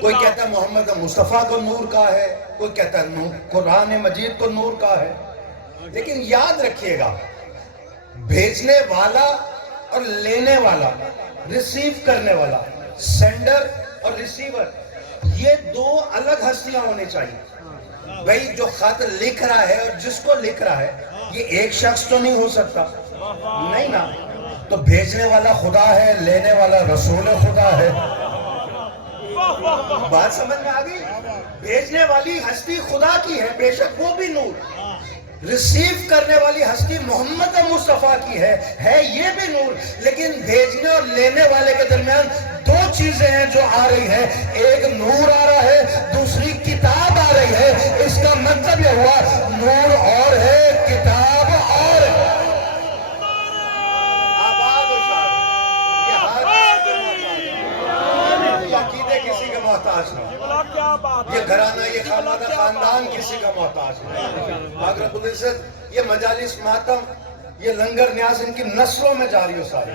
کوئی کہتا ہے محمد مصطفیٰ کو نور کا ہے، کوئی کہتا ہے قرآن مجید کو نور کا ہے. لیکن یاد رکھیے گا، بھیجنے والا اور لینے والا، ریسیو کرنے والا، سینڈر اور ریسیور، یہ دو الگ ہستیاں ہونی چاہیے. بھئی جو خط لکھ رہا ہے اور جس کو لکھ رہا ہے، یہ ایک شخص تو نہیں ہو سکتا، نہیں نا. تو بھیجنے والا خدا ہے، لینے والا رسول خدا ہے. بات سمجھ میں آ گئی؟ بھیجنے والی ہستی خدا کی ہے، بے شک وہ بھی نور. ریسیو کرنے والی ہستی محمد مصطفیٰ کی ہے یہ بھی نور. لیکن بھیجنے اور لینے والے کے درمیان دو چیزیں ہیں جو آ رہی ہے. ایک نور آ رہا ہے، دوسری کتاب آ رہی ہے. اس کا مطلب یہ ہوا نور اور ہے، کتاب اور ہے. آباد و شاد. یہ عقیدے کسی کا محتاج نہیں، یہ گھرانہ، یہ خانوادہ، خاندان کسی کا محتاج نہیں. پاک رب العزت یہ مجالس ماتم، یہ لنگر نیاز ان کی نسلوں میں جاری ہو ساری.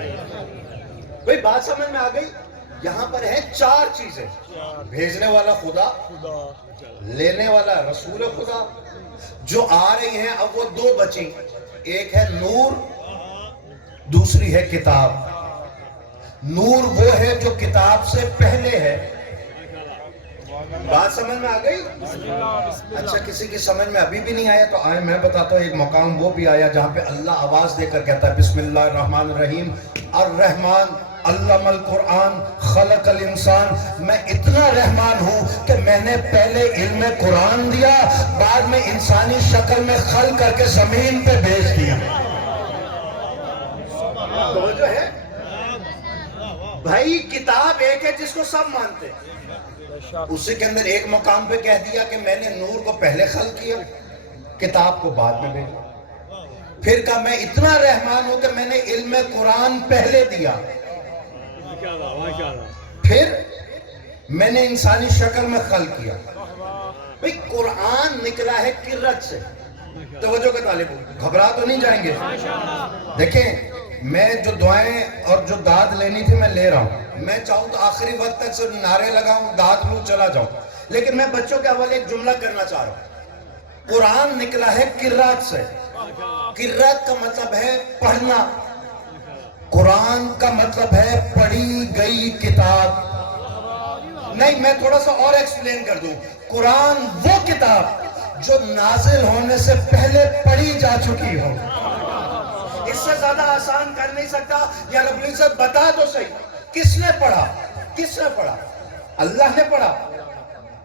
بھئی بات سمجھ میں آ گئی؟ یہاں پر ہے چار چیزیں: بھیجنے والا خدا، لینے والا رسول خدا. جو آ رہی ہیں اب وہ دو بچیں، ایک ہے نور، دوسری ہے کتاب. نور وہ ہے جو کتاب سے پہلے ہے. بات سمجھ میں آ گئی؟ اچھا کسی کی سمجھ میں ابھی بھی نہیں آیا تو آئے میں بتاتا ہوں. ایک مقام وہ بھی آیا جہاں پہ اللہ آواز دے کر کہتا ہے بسم اللہ الرحمن الرحیم الرحمن علم القرآن خلق الانسان. میں اتنا رحمان ہوں کہ میں نے پہلے علم قرآن دیا، بعد میں انسانی شکل میں خلق کر کے زمین پہ بھیج دیا. تو جو ہے بھائی کتاب ایک ہے جس کو سب مانتے ہیں. اسی کے اندر ایک مقام پہ کہہ دیا کہ میں نے نور کو پہلے خلق کیا، کتاب کو بعد میں بھیجا. پھر کہا میں اتنا رحمان ہوں کہ میں نے علم قرآن پہلے دیا، پھر میں نے انسانی شکل میں خلق کیا. بھئی قرآن نکلا ہے قرت سے. توجہ کے طالب گھبرا تو نہیں جائیں گے؟ دیکھیں میں جو دعائیں اور جو داد لینی تھی میں لے رہا ہوں. میں چاہوں تو آخری وقت تک صرف نعرے لگاؤں، داد لوں، چلا جاؤں. لیکن میں بچوں کے حوالے ایک جملہ کرنا چاہ رہا ہوں. قرآن نکلا ہے قرات سے. قرات کا مطلب ہے پڑھنا، قرآن کا مطلب ہے پڑھی گئی کتاب. نہیں میں تھوڑا سا اور ایکسپلین کر دوں. قرآن وہ کتاب جو نازل ہونے سے پہلے پڑھی جا چکی ہو. اس سے زیادہ آسان کر نہیں سکتا. یا رب العزت بتا تو صحیح کس نے پڑھا؟ کس نے پڑھا؟ اللہ نے پڑھا.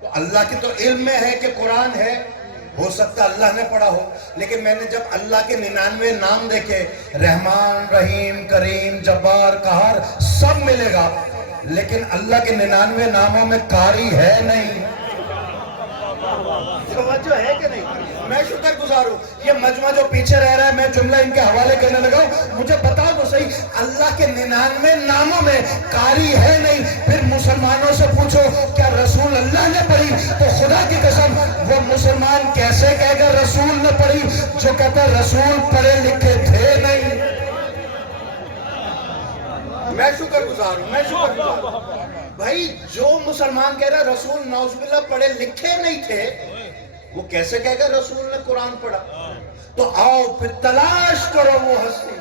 تو اللہ کی تو علم میں ہے کہ قرآن ہے، ہو سکتا اللہ نے پڑھا ہو. لیکن میں نے جب اللہ کے 99 نام دیکھے، رحمان، رحیم، کریم، جبار، قہار، سب ملے گا، لیکن اللہ کے 99 ناموں میں قاری ہے نہیں. توجہ ہے کہ نہیں؟ میں شکر گزار ہوں. یہ مجمع جو پیچھے رہ رہا ہے میں جملہ ان کے حوالے کرنے لگا ہوں. مجھے بتا دو صحیح اللہ کے 99 ناموں میں قاری ہے نہیں. پھر مسلمانوں سے پوچھو کیا رسول اللہ نے پڑھی؟ تو خدا کی قسم وہ مسلمان کیسے کہے گا رسول نے پڑھی جو کہتا رسول پڑھے لکھے تھے نہیں. میں شکر گزار ہوں، میں شکر گزار ہوں. بھائی جو مسلمان کہہ رہا رسول نعوذ باللہ پڑھے لکھے نہیں تھے، وہ کیسے کہے گا رسول نے قرآن پڑھا؟ تو آؤ پھر تلاش کرو وہ ہستی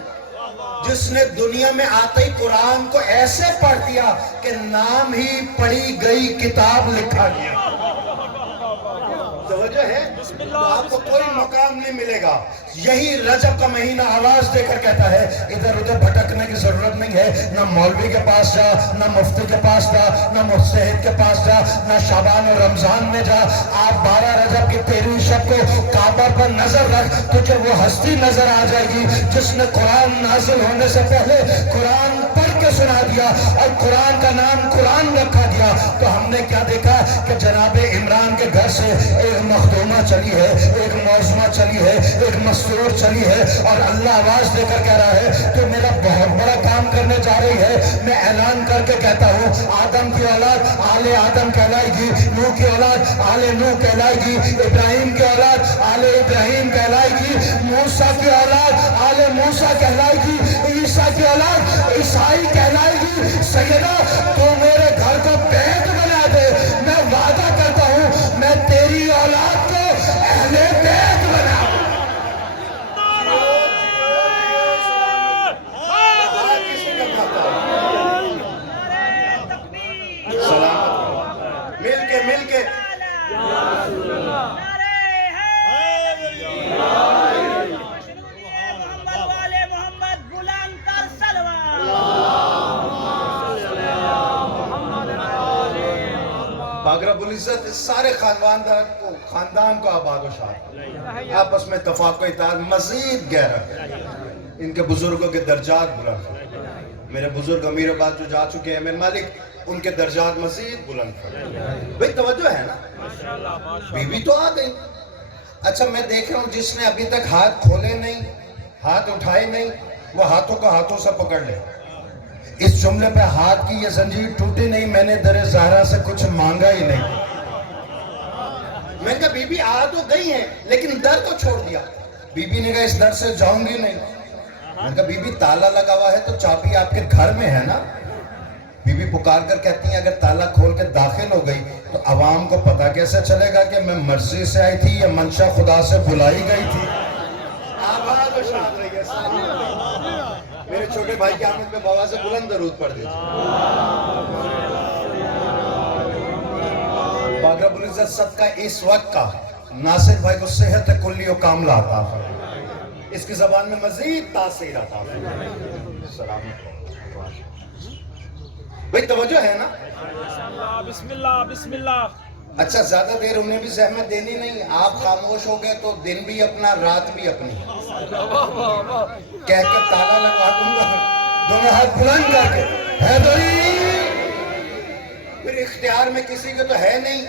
جس نے دنیا میں آتے ہی قرآن کو ایسے پڑھ دیا کہ نام ہی پڑھی گئی کتاب لکھا گیا. توجہ ہے؟ تو آپ کو کوئی مقام نہیں ملے گا. یہی رجب کا مہینہ آواز دے کر کہتا ہے ادھر ادھر بھٹکنے کی ضرورت نہیں ہے. نہ مولوی کے پاس جا، نہ مفتی کے پاس جا، نہ مجتہد کے پاس جا، نہ شعبان اور رمضان میں جا. آپ 12 رجب کی 13ویں شب کو کعبہ پر نظر رکھ، تجھے وہ ہستی نظر آ جائے گی جس نے قرآن نازل ہونے سے پہلے قرآن پڑھ کے سنا دیا اور قرآن کا نام قرآن رکھا گیا. تو ہم نے کیا دیکھا کہ جناب عمران کے گھر سے ایک مخدومہ چلی ہے، ایک موزمہ چلی ہے، ایک مسرور چلی ہے، اور اللہ آواز دے کر کہہ رہا ہے تو میرا بہت بڑا کام کرنے جا رہی ہے. میں اعلان کر کے کہتا ہوں آدم کی اولاد آل آدم کہلائے گی، نوح کی اولاد آل نوح کہلائے گی، ابراہیم کی اولاد آل ابراہیم کہلائے گی، موسیٰ کی اولاد آل موسیٰ کہلائے گی، عیسیٰ کی اولاد عیسائی کہلائے گی. سیدہ تو میرے گھر کو بیت بنا مل کے پاک رب العزت اس سارے خاندان کو آباد و شاد، آپس میں اتفاق و اتحاد مزید گہرا، ان کے بزرگوں کے درجات بلند، میرے بزرگ امیر آباد جو جا چکے ہیں امیر مالک، ان کے درجات مزید بلند۔ بھئی توجہ ہے نا، بی بی تو آ گئی۔ اچھا میں دیکھ رہا ہوں جس نے ابھی تک ہاتھ کھولے نہیں، ہاتھ اٹھائے نہیں، وہ ہاتھوں کو ہاتھوں سے پکڑ لے۔ اس جملے پہ ہاتھ کی یہ زنجیر ٹوٹی نہیں، میں نے در زہرا سے کچھ مانگا ہی نہیں۔ میں نے کہا بی بی آ تو گئی ہیں لیکن در کو چھوڑ دیا۔ بی بی نے کہا اس در سے جاؤں گی نہیں۔ میں نے کہا بی بی تالا لگا ہوا ہے تو چابی آپ کے گھر میں ہے نا۔ بی بی پکار کر کہتی ہیں اگر تالا کھول کے داخل ہو گئی تو عوام کو پتہ کیسے چلے گا کہ میں مرضی سے آئی تھی یا منشا خدا سے بلائی گئی تھی۔ آباد و شاد رہیے ساتھ۔ میرے چھوٹے بھائی کی آمد میں بابا سے بلند درود پڑھ دیجئے۔ پاک رب العزت صدقہ اس وقت کا ناصر بھائی کو صحت کلی و کاملہ عطا فرمائے، اس کی زبان میں مزید تاثیر عطا فرمائے۔ سلام بھئی توجہ ہے نا؟ بسم اللہ بسم اللہ۔ اچھا زیادہ دیر انہیں بھی زحمت دینی نہیں، آپ خاموش ہو گئے تو دن بھی اپنا رات بھی اپنی، کہہ کے تالا لگا دوں گا دونوں ہاتھ بلند کر کے حیدری۔ پھر اختیار میں کسی کو تو ہے نہیں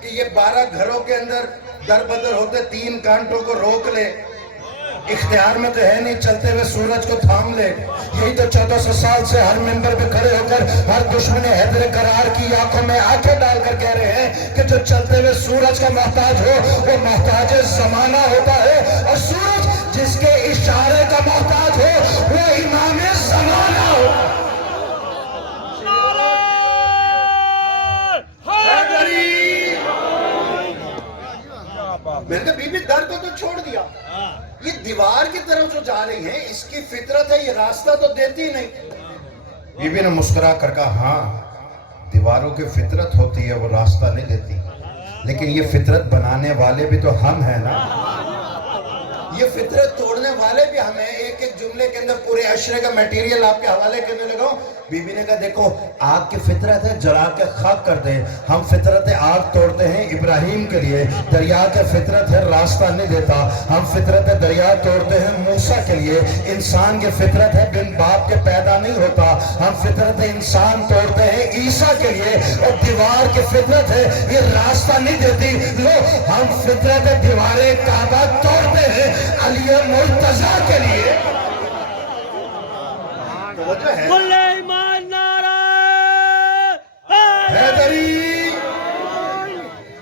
کہ یہ 12 گھروں کے اندر در بدر ہوتے 3 کانٹوں کو روک لے، اختیار میں تو ہے نہیں چلتے ہوئے سورج کو تھام لے۔ یہی تو 1400 سال سے ہر ممبر پہ کھڑے ہو کر ہر دشمن حیدر قرار کی آنکھوں میں آنکھیں ڈال کر کہہ رہے ہیں کہ جو چلتے ہوئے سورج کا محتاج ہو وہ محتاج زمانہ ہوتا ہے، اور سورج جس کے اشارے کا محتاج ہو وہ امام زمانہ ہوتا ہے۔ میں نے کہا بی بی در کو تو چھوڑ دیا، یہ دیوار کی طرف جو جا رہی ہیں اس کی فطرت ہے، یہ راستہ تو دیتی نہیں۔ بی بی نے مسکرا کر کہا ہاں دیواروں کی فطرت ہوتی ہے وہ راستہ نہیں دیتی، لیکن یہ فطرت بنانے والے بھی تو ہم ہیں نا، یہ فطرت توڑنے والے بھی ہمیں۔ ایک ایک جملے کے اندر پورے عشرے کا میٹیریل آپ کے حوالے کرنے لگا ہوں۔ بی بی نے کہا دیکھو آگ کی فطرت ہے جلا کے خاک کر دیں، ہم فطرت آگ توڑتے ہیں ابراہیم کے لیے، دریا کے فطرت ہے راستہ نہیں دیتا، ہم فطرت دریا توڑتے ہیں موسیٰ کے لیے، انسان کی فطرت ہے بن باپ کے پیدا نہیں ہوتا، ہم فطرت انسان توڑتے ہیں عیسیٰ کے لیے، اور دیوار کی فطرت ہے یہ راستہ نہیں دیتی، لو ہم فطرت دیوار کعبہ توڑتے ہیں علی مرتضیٰ کے لیے۔ حیدری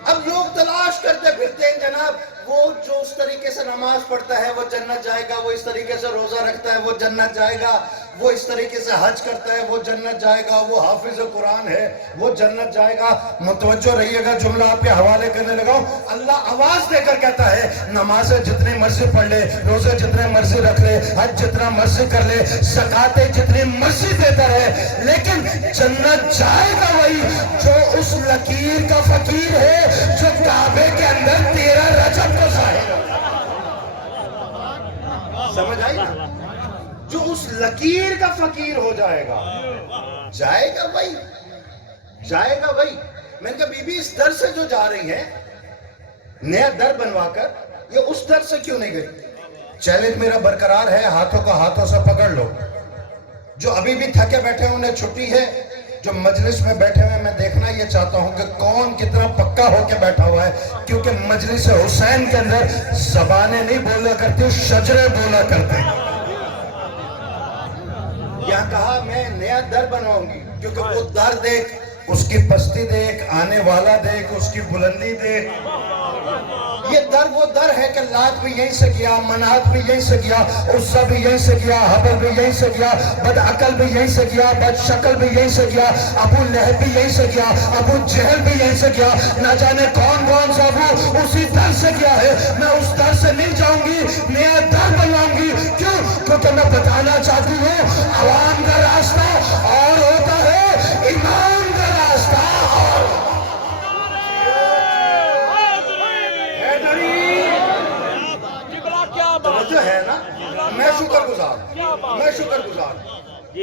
اب لوگ تلاش کرتے پھرتے ہیں جناب، وہ جو اس طریقے سے نماز پڑھتا ہے وہ جنت جائے گا، وہ اس طریقے سے روزہ رکھتا ہے وہ جنت جائے گا، وہ اس طریقے سے حج کرتا ہے وہ جنت جائے گا، وہ حافظ قرآن ہے وہ جنت جائے گا۔ متوجہ رہیے گا جملہ آپ کے حوالے کرنے لگا ہوں۔ اللہ آواز دے کر کہتا ہے نمازیں جتنی مرضی پڑھ لے، روزے جتنے مرضی رکھ لے، حج جتنا مرضی کر لے، زکاتیں جتنی مرضی دیتا رہے، لیکن جنت جائے گا وہی جو اس لکیر کا فقیر ہے جو کعبے کے اندر 13 رجب کو ظاہر ہے۔ سمجھ آئی نا؟ جو اس لکیر کا فقیر ہو جائے گا جائے گا وہی، جائے گا وہی۔ میں نے کہا بی بی اس در سے جو جا رہی ہے نیا در بنوا کر یہ اس در سے کیوں نہیں گئی؟ چیلنج میرا برقرار ہے، ہاتھوں کو ہاتھوں سے پکڑ لو۔ جو ابھی بھی تھکے بیٹھے ہیں انہیں چھٹی ہے، جو مجلس میں بیٹھے ہوئے میں دیکھنا یہ چاہتا ہوں کہ کون کتنا پکا ہو کے بیٹھا ہوا ہے، کیونکہ مجلس حسین کے اندر زبانیں نہیں بولا کرتی شجرے بولا کرتے ہیں۔ یہاں کہا میں نیا در بنواؤں گی، کیونکہ وہ در دیکھ، اس کی پستی دیکھ، آنے والا دیکھ، اس کی بلندی دیکھ۔ یہ در وہ در ہے کہ لات بھی یہیں سے گیا، منات بھی یہیں سے گیا، عزہ بھی یہیں سے گیا، حبل بھی یہیں سے گیا، بد عقل بھی یہیں سے گیا، بد شکل بھی یہیں سے گیا، ابو لہب بھی یہیں سے گیا، ابو جہل بھی یہیں سے گیا، نہ جانے کون کون سا ابو اسی در سے گیا ہے۔ میں اس در سے نہیں جاؤں گی، نیا در بنواؤں گی۔ کیوں؟ کیونکہ میں بتانا چاہتی ہوں عوام کا راستہ اور ہوتا ہے، امام کا راستہ اور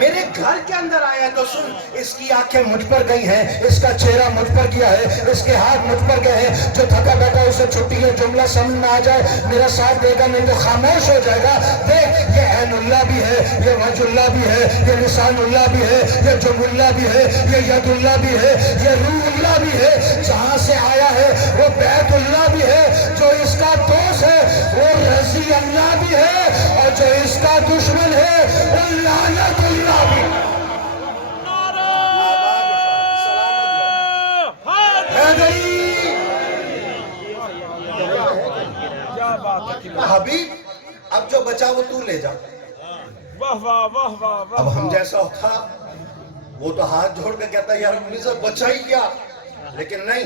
میرے گھر کے اندر آیا تو سن، اس کی آنکھیں مجھ پر گئی ہیں، اس کا چہرہ مجھ پر گیا ہے، اس کے ہاتھ مجھ پر گئے ہیں، جو تھکا بیٹھا اسے چھٹی ہے، جملہ سمجھ میں آ جائے میرا ساتھ دے گا، نہیں تو خاموش ہو جائے گا۔ دیکھ یہ عین اللہ بھی ہے، یہ وجہ اللہ بھی ہے، یہ لسان اللہ بھی ہے، یہ جم اللہ بھی ہے، یہ ید اللہ بھی ہے، یہ روح اللہ بھی ہے، جہاں سے آیا ہے وہ بیت اللہ بھی ہے، جو اس کا دوست ہے وہ رضی اللہ بھی ہے، اور جو اس کا دشمن ہے وہ لعنت اللہ بھی ہے۔ کیا بات ہے، حبیب اب جو بچا وہ تو لے جا۔ واہ واہ واہ واہ واہ۔ اب ہم جیسا ہوتا وہ تو ہاتھ جوڑ کے کہتا ہے یار مجھے سے بچا ہی کیا، لیکن نہیں،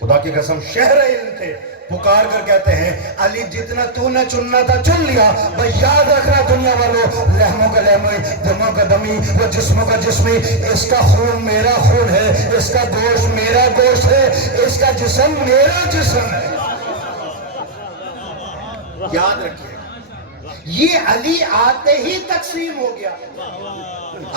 خدا کی قسم شہر علم تھے، پکار کر کہتے ہیں علی جتنا تو نے چننا تھا چن لیا، بھئی یاد رکھنا دنیا والوں، لہموں کا لہمی، دموں کا دمی، وہ جسموں کا جسمی، اس کا خون میرا خون ہے، اس کا گوشت میرا گوشت ہے، اس کا جسم میرا جسم ہے۔ یاد رکھیے یہ علی آتے ہی تقسیم ہو گیا۔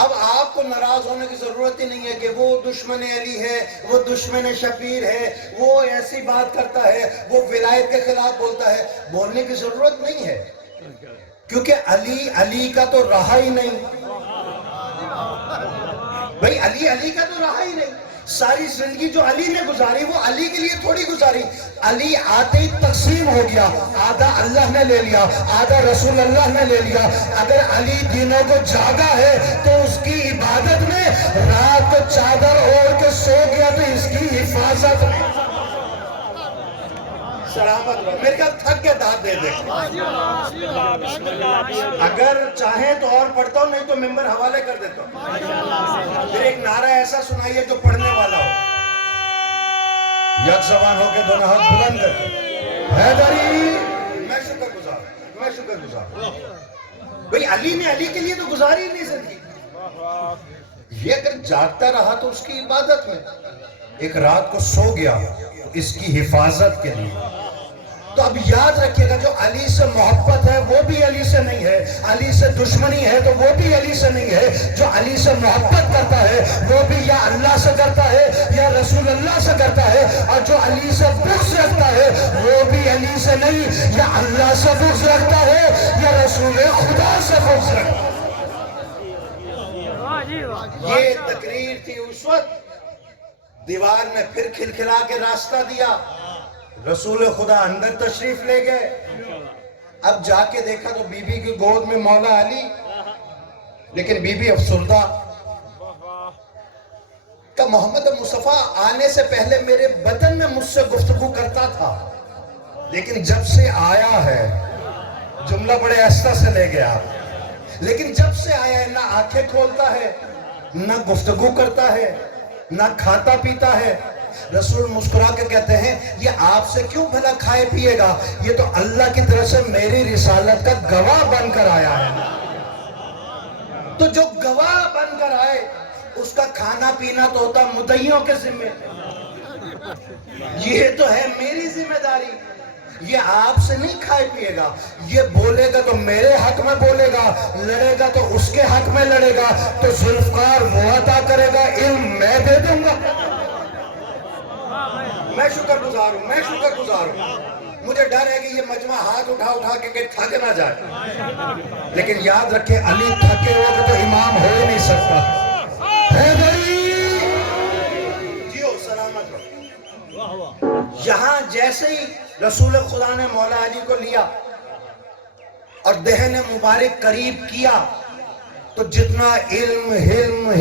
اب آپ کو ناراض ہونے کی ضرورت ہی نہیں ہے کہ وہ دشمن علی ہے، وہ دشمن شبیر ہے، وہ ایسی بات کرتا ہے، وہ ولایت کے خلاف بولتا ہے، بولنے کی ضرورت نہیں ہے، کیونکہ علی کا تو رہا ہی نہیں بھئی، علی کا تو رہا ہی نہیں۔ ساری زندگی جو علی نے گزاری وہ علی کے لیے تھوڑی گزاری، علی آتے ہی تقسیم ہو گیا، آدھا اللہ نے لے لیا، آدھا رسول اللہ نے لے لیا۔ اگر علی دینوں کو جاگا ہے تو اس کی عبادت میں، رات کو چادر اوڑھ کے سو گیا تو اس کی حفاظت میں۔ سلامت رہو، میرے خیال تھک کے داد دے دے۔ اگر چاہیں تو اور پڑھتا ہوں، نہیں تو ممبر حوالے کر دیتا ہوں۔ پھر ایک نعرہ ایسا سنائیے جو پڑھنے والا ہو، یک زبان ہو کے دونوں ہاتھ بلند کر، حیدری میں شکر گزار۔ بھئی علی نے علی کے لیے تو گزاری نہیں زندگی، یہ اگر جاگتا رہا تو اس کی عبادت میں، ایک رات کو سو گیا تو اس کی حفاظت کے لیے۔ تو اب یاد رکھیے گا جو علی سے محبت ہے وہ بھی علی سے نہیں ہے، علی سے دشمنی ہے تو وہ بھی علی سے نہیں ہے، جو علی سے محبت کرتا ہے وہ بھی یا اللہ سے کرتا ہے یا رسول اللہ سے کرتا ہے، اور جو علی سے بغض رکھتا ہے وہ بھی علی سے نہیں، یا اللہ سے بغض رکھتا ہے یا رسول خدا سے بغض رکھتا ہے۔ یہ تقریر تھی اس وقت، دیوار میں پھر کھلکھلا کے راستہ دیا، رسول خدا اندر تشریف لے گئے۔ اب جا کے دیکھا تو بی بی کی گود میں مولا علی، لیکن بی بی افسردہ، کہ محمد مصطفیٰ آنے سے پہلے میرے بدن میں مجھ سے گفتگو کرتا تھا، لیکن جب سے آیا ہے، جملہ بڑے آہستہ سے لے گیا، لیکن جب سے آیا ہے نہ آنکھیں کھولتا ہے، نہ گفتگو کرتا ہے، نہ کھاتا پیتا ہے۔ رسول مسکرا کے کہتے ہیں یہ آپ سے کیوں بھلا کھائے پیے گا، یہ تو اللہ کی طرف سے میری رسالت کا گواہ بن کر آیا ہے۔ تو جو گواہ بن کر آئے اس کا کھانا پینا تو ہوتا مدعیوں کے ذمہ، یہ تو ہے میری ذمہ داری۔ یہ آپ سے نہیں کھائے پیے گا، یہ بولے گا تو میرے حق میں بولے گا، لڑے گا تو اس کے حق میں لڑے گا، تو ذوالفقار وہ عطا کرے گا، علم میں دے دوں گا۔ میں شکر گزار ہوں، مجھے ڈر ہے کہ یہ مجمع ہاتھ اٹھا کے کہ تھک نہ جائے، لیکن یاد رکھیں علی تھکے وقت تو امام ہو ہی نہیں سکتا۔ جیو سلامت رہو۔ یہاں جیسے ہی رسول خدا نے مولا علی کو لیا اور دہن مبارک قریب کیا تو جتنا علم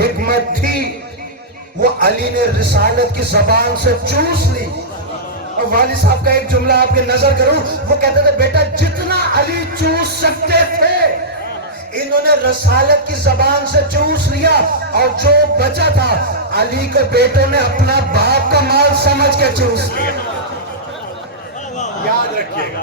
حکمت تھی وہ علی نے رسالت کی زبان سے چوس لی۔ اور والد صاحب کا ایک جملہ آپ کے نظر کروں، وہ کہتے تھے بیٹا جتنا علی چوس سکتے تھے انہوں نے رسالت کی زبان سے چوس لیا، اور جو بچا تھا علی کے بیٹوں نے اپنا باپ کا مال سمجھ کے چوس لیا۔ یاد رکھیے گا،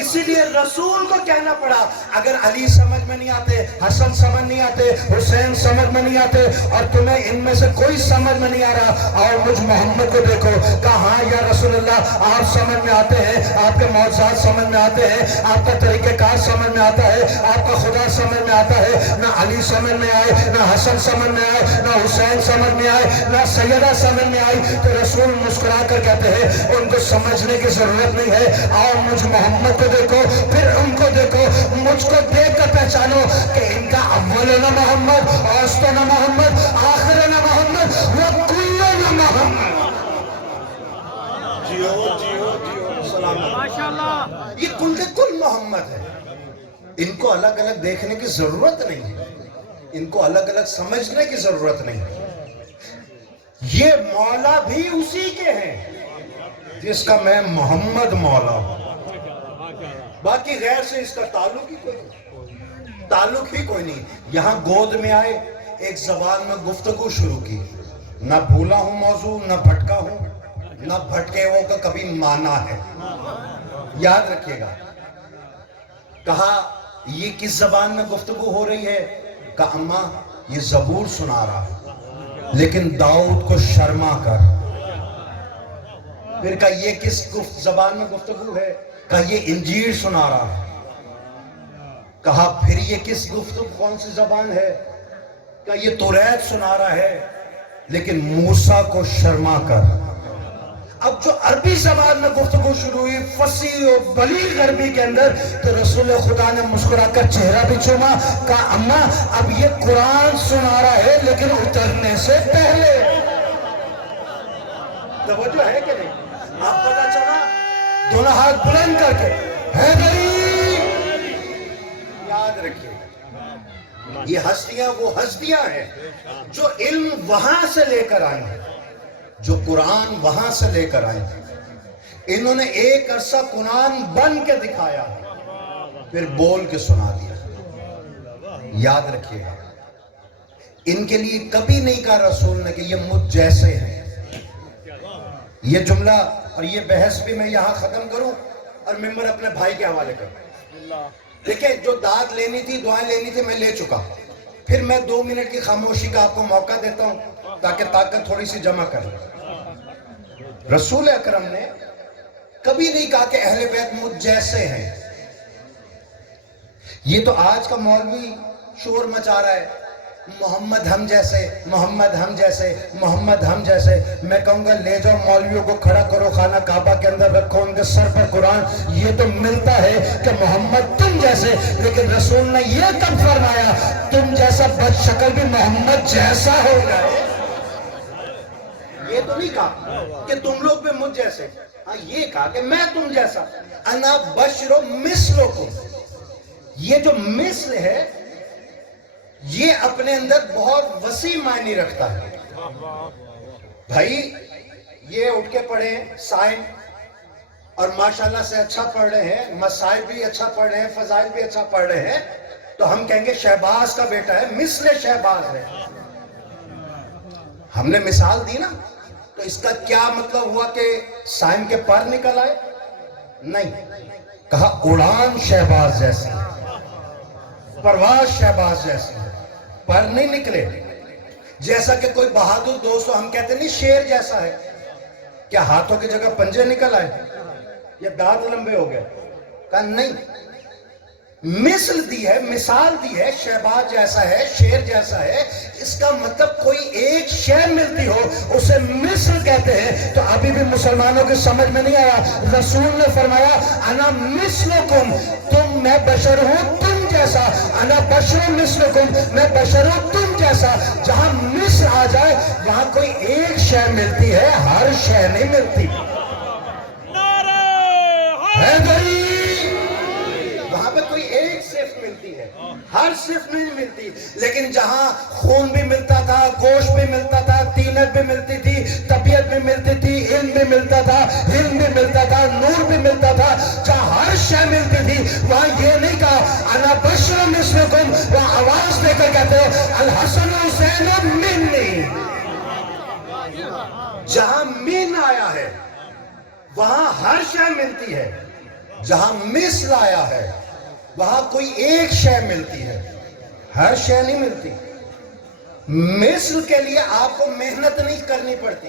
اسی لیے رسول کو کہنا پڑا اگر علی سمجھ میں نہیں آتے، حسن سمجھ نہیں آتے، حسین سمجھ میں نہیں آتے، اور تمہیں ان میں سے کوئی سمجھ میں نہیں آ رہا، اور مجھ محمد کو دیکھو، کہا ہاں یا رسول اللہ آپ سمجھ میں آتے ہیں، آپ کے معجزات سمجھ میں آتے ہیں، آپ کا طریقہ کار سمجھ میں آتا ہے، آپ کا خدا سمجھ میں آتا ہے، نہ علی سمجھ میں آئے، نہ حسن سمجھ میں آئے، نہ حسین سمجھ میں آئے، نہ سیدہ سمجھ میں آئی، تو رسول مسکرا کر کہتے ہیں ان کو سمجھنے کی ضرورت نہیں ہے، آؤ مجھ محمد کو دیکھو، پھر ان کو دیکھو، مجھ کو دیکھ کر پہچانو کہ ان کا اول نہ محمد، اوسط نہ محمد، آخر نہ محمد، وہ کل نہ محمد۔ جیو جیو جیو، سلام ماشاءاللہ۔ یہ کل محمد ہے، ان کو الگ الگ دیکھنے کی ضرورت نہیں ہے، ان کو الگ الگ سمجھنے کی ضرورت نہیں ہے۔ یہ مولا بھی اسی کے ہیں جس کا میں محمد مولا ہوں، باقی غیر سے اس کا تعلق ہی کوئی نہیں۔ یہاں گود میں آئے، ایک زبان میں گفتگو شروع کی، نہ بھولا ہوں موضوع، نہ بھٹکا ہوں، نہ بھٹکے ہو کا کبھی معنی ہے، یاد رکھیے گا۔ کہا یہ کس زبان میں گفتگو ہو رہی ہے؟ کہا اماں یہ زبور سنا رہا ہے لیکن داؤد کو شرما کر۔ پھر کہا یہ کس زبان میں گفتگو ہے؟ کہا یہ انجیل سنا رہا ہے۔ کہا پھر یہ کس گفتگو کون سی زبان ہے؟ کہا یہ توریت سنا رہا ہے لیکن موسیٰ کو شرما کر۔ اب جو عربی زبان میں گفتگو شروع ہوئی فصیح و بلیغ عربی کے اندر، تو رسول خدا نے مسکرا کر چہرہ بھی چوما، کہا اماں اب یہ قرآن سنا رہا ہے لیکن اترنے سے پہلے۔ توجہ ہے کہ نہیں؟ آپ پتہ چلا دونوں ہاتھ بلند کر کے حیدری، یاد رکھیے یہ ہستیاں وہ ہستیاں ہیں جو علم وہاں سے لے کر آئی ہیں، جو قرآن وہاں سے لے کر آئے ہیں۔ انہوں نے ایک عرصہ قرآن بن کے دکھایا، پھر بول کے سنا دیا۔ یاد رکھیے گا ان کے لیے کبھی نہیں کہا رسول نے کہ یہ مجھ جیسے ہیں۔ یہ جملہ اور یہ بحث بھی میں یہاں ختم کروں اور ممبر اپنے بھائی کے حوالے کروں۔ دیکھیں جو داد لینی تھی، دعائیں لینی تھی، میں لے چکا۔ پھر میں 2 منٹ کی خاموشی کا آپ کو موقع دیتا ہوں تاکہ طاقت تھوڑی سی جمع کر لیں۔ رسول اکرم نے کبھی نہیں کہا کہ اہل بیت مجھ جیسے ہیں۔ یہ تو آج کا مولوی شور مچا رہا ہے، محمد ہم جیسے، محمد ہم جیسے، محمد ہم جیسے۔ میں کہوں گا لے جاؤ مولویوں کو کھڑا کرو، خانہ کعبہ کے اندر رکھو، ان کے سر پر قرآن۔ یہ تو ملتا ہے کہ محمد تم جیسے، لیکن رسول نے یہ کب فرمایا تم جیسا بد شکل بھی محمد جیسا ہو جائے؟ یہ تو نہیں کہا کہ تم لوگ بھی مجھ جیسے، ہاں یہ کہا کہ میں تم جیسا، انا بشر مثلکم۔ یہ جو مثل ہے یہ اپنے اندر بہت وسیع معنی رکھتا ہے۔ بھائی یہ اٹھ کے پڑھے سائن اور ماشاءاللہ سے اچھا پڑھ رہے ہیں، مسائل بھی اچھا پڑھ رہے ہیں، فضائل بھی اچھا پڑھ رہے ہیں، تو ہم کہیں گے شہباز کا بیٹا ہے، مثل شہباز ہے۔ ہم نے مثال دی نا، تو اس کا کیا مطلب ہوا کہ سائن کے پر نکل آئے؟ نہیں، کہا اڑان شہباز جیسی، پرواز شہباز جیسی، پر نہیں نکلے۔ جیسا کہ کوئی بہادر دوست ہم کہتے نہیں شیر جیسا ہے، کیا ہاتھوں کی جگہ پنجے نکل آئے یا دانت لمبے ہو گئے؟ کہا نہیں، مثل دی ہے، مثال دی ہے، شہباز جیسا ہے، شیر جیسا ہے۔ اس کا مطلب کوئی ایک شے ملتی ہو اسے مثل کہتے ہیں۔ تو ابھی بھی مسلمانوں کی سمجھ میں نہیں آیا، رسول نے فرمایا انا مثلکم، میں بشر ہوں تم جیسا، انا بشر مثلکم، میں بشر ہوں تم جیسا۔ جہاں مثل آ جائے وہاں کوئی ایک شے ملتی ہے، ہر شے نہیں ملتی۔ حیدری، وہاں پہ کوئی ایک صفت ملتی ہے، ہر صفت نہیں ملتی۔ لیکن جہاں خون بھی ملتا تھا، گوشت بھی ملتا تھا، طینت بھی ملتی تھی، طبیعت بھی ملتی تھی، علم بھی ملتا تھا، علم بھی ملتا تھا، نور بھی ملتا تھا، جہاں ہر شے ملتی تھی وہاں یہ نہیں کہا انا بشر مثلکم، وہاں آواز دے کر کہتے ہو الحسن حسین منی۔ جہاں من آیا ہے وہاں ہر شے ملتی ہے، جہاں مثل آیا ہے وہاں کوئی ایک شے ملتی ہے، ہر شے نہیں ملتی۔ مثل کے لیے آپ کو محنت نہیں کرنی پڑتی،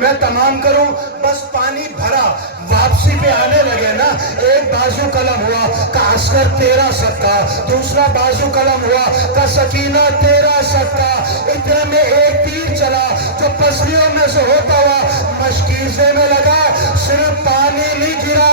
میں تمام کروں, بس پانی بھرا, واپسی پہ آنے لگے نا, ایک بازو قلم ہوا کہ عسکر تیرا صدقہ, دوسرا بازو قلم ہوا کہ سکینہ تیرا صدقہ. اتنے میں ایک تیر چلا جو پسلیوں میں سے ہوتا ہوا مشکیزے میں لگا, صرف پانی نہیں گرا,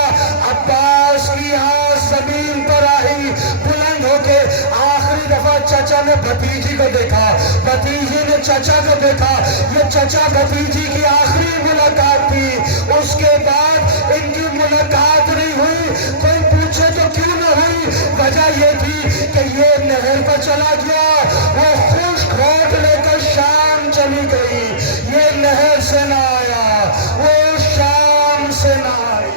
عباس کی آنکھ زمین پر آئی بلند ہو کے. آخری دفعہ چچا نے بھتیجی کو دیکھا, بھتیجی نے چچا کو دیکھا. یہ چچا بھتیجی کی آخری ملاقات تھی, اس کے بعد ان کی ملاقات نہیں ہوئی. کوئی پوچھے تو کیوں نہ ہوئی؟ وجہ یہ تھی کہ یہ نہر پر چلا گیا, وہ خشک ہوٹ لے کر شام چلی گئی. یہ نہر سے نہ آیا, وہ شام سے نہ آئی.